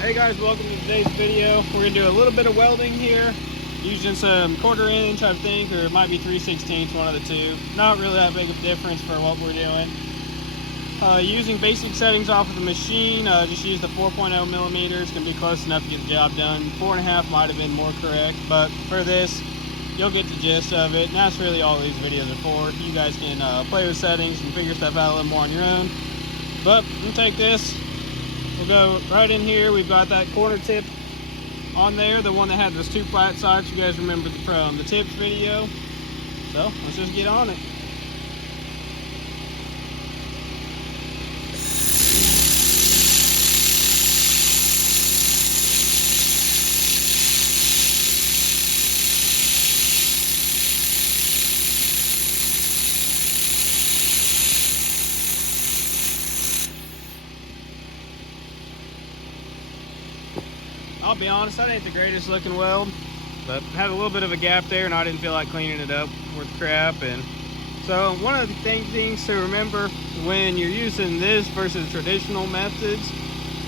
Hey guys, welcome to today's video. We're going to do a little bit of welding here, using some 1/4 inch, I think, or it might be 3/16, one of the two. Not really that big of a difference for what we're doing. Using basic settings off of the machine, just use the 4.0 millimeters. It's going to be close enough to get the job done. 4.5 might have been more correct, but for this, you'll get the gist of it. And that's really all these videos are for. You guys can play with settings and figure stuff out a little more on your own. But we'll take this. We'll go right in here. We've got that corner tip on there, the one that had those two flat sides. You guys remember from the tips video. So let's just get on it. I'll be honest, that ain't the greatest looking weld, but had a little bit of a gap there and I didn't feel like cleaning it up worth crap. And so one of the things to remember when you're using this versus traditional methods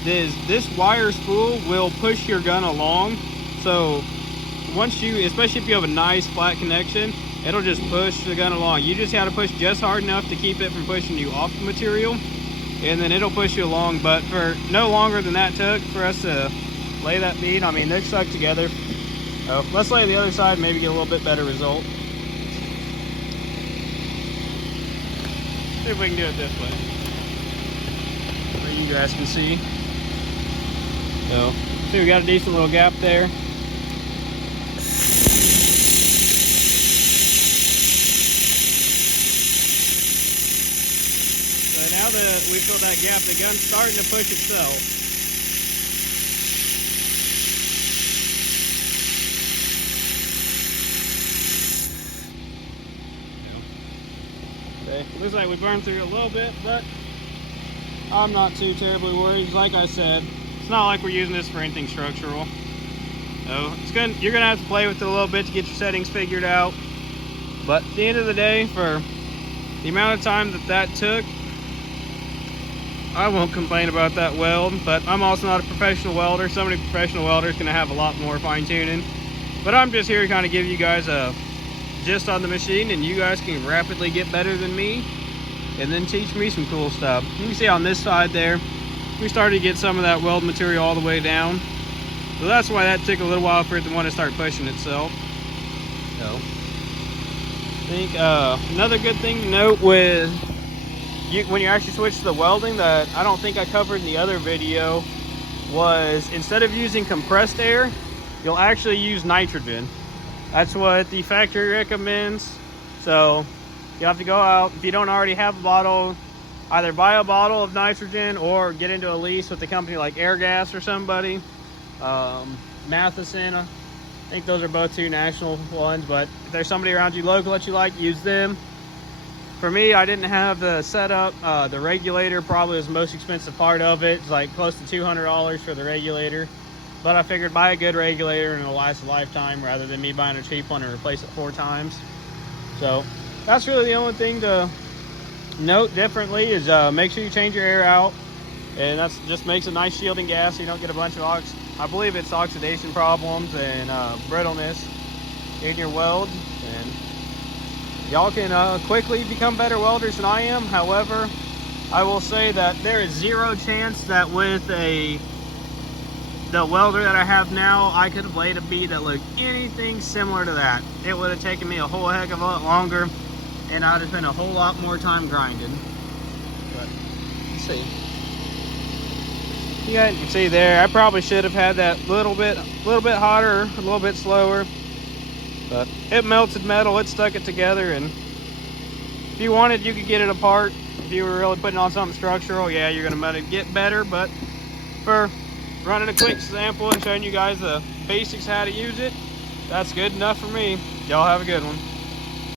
is this wire spool will push your gun along. So once you, especially if you have a nice flat connection, it'll just push the gun along. You just have to push just hard enough to keep it from pushing you off the material, and then it'll push you along. But for no longer than that took for us to lay that bead. I mean, they're stuck together. So let's lay the other side and maybe get a little bit better result. See if we can do it this way, where you guys can see. So, see, we got a decent little gap there. So now that we filled that gap, the gun's starting to push itself. Okay, looks like we burned through a little bit, but I'm not too terribly worried. Like I said, it's not like we're using this for anything structural. So you're gonna have to play with it a little bit to get your settings figured out. But at the end of the day, for the amount of time that took, I won't complain about that weld. But I'm also not a professional welder. Somebody professional welder is gonna have a lot more fine tuning. But I'm just here to kind of give you guys a gist on the machine, and you guys can rapidly get better than me and then teach me some cool stuff. You can see on this side there, we started to get some of that weld material all the way down. So that's why that took a little while for it to want to start pushing itself. So I think another good thing to note with when you actually switch to the welding that I don't think I covered in the other video was, instead of using compressed air, you'll actually use nitrogen. That's what the factory recommends. So you have to go out, if you don't already have a bottle, either buy a bottle of nitrogen or get into a lease with a company like Airgas or somebody. Matheson, I think those are both two national ones, but if there's somebody around you local that you like, use them. For me, I didn't have the setup. The regulator probably was the most expensive part of it. It's like close to $200 for the regulator. But I figured buy a good regulator and it'll last a lifetime rather than me buying a cheap one and replace it 4 times. So that's really the only thing to note differently is make sure you change your air out. And that just makes a nice shielding gas so you don't get a bunch of I believe it's oxidation problems and brittleness in your welds. And y'all can quickly become better welders than I am. However, I will say that there is zero chance that with the welder that I have now, I could have laid a bead that looked anything similar to that. It would have taken me a whole heck of a lot longer, and I'd have spent a whole lot more time grinding. But let's see. You guys can see there, I probably should have had that little bit hotter, a little bit slower. But it melted metal, it stuck it together, and if you wanted, you could get it apart. If you were really putting on something structural, yeah, you're gonna get better. But for running a quick sample and showing you guys the basics how to use it, that's good enough for me. Y'all have a good one.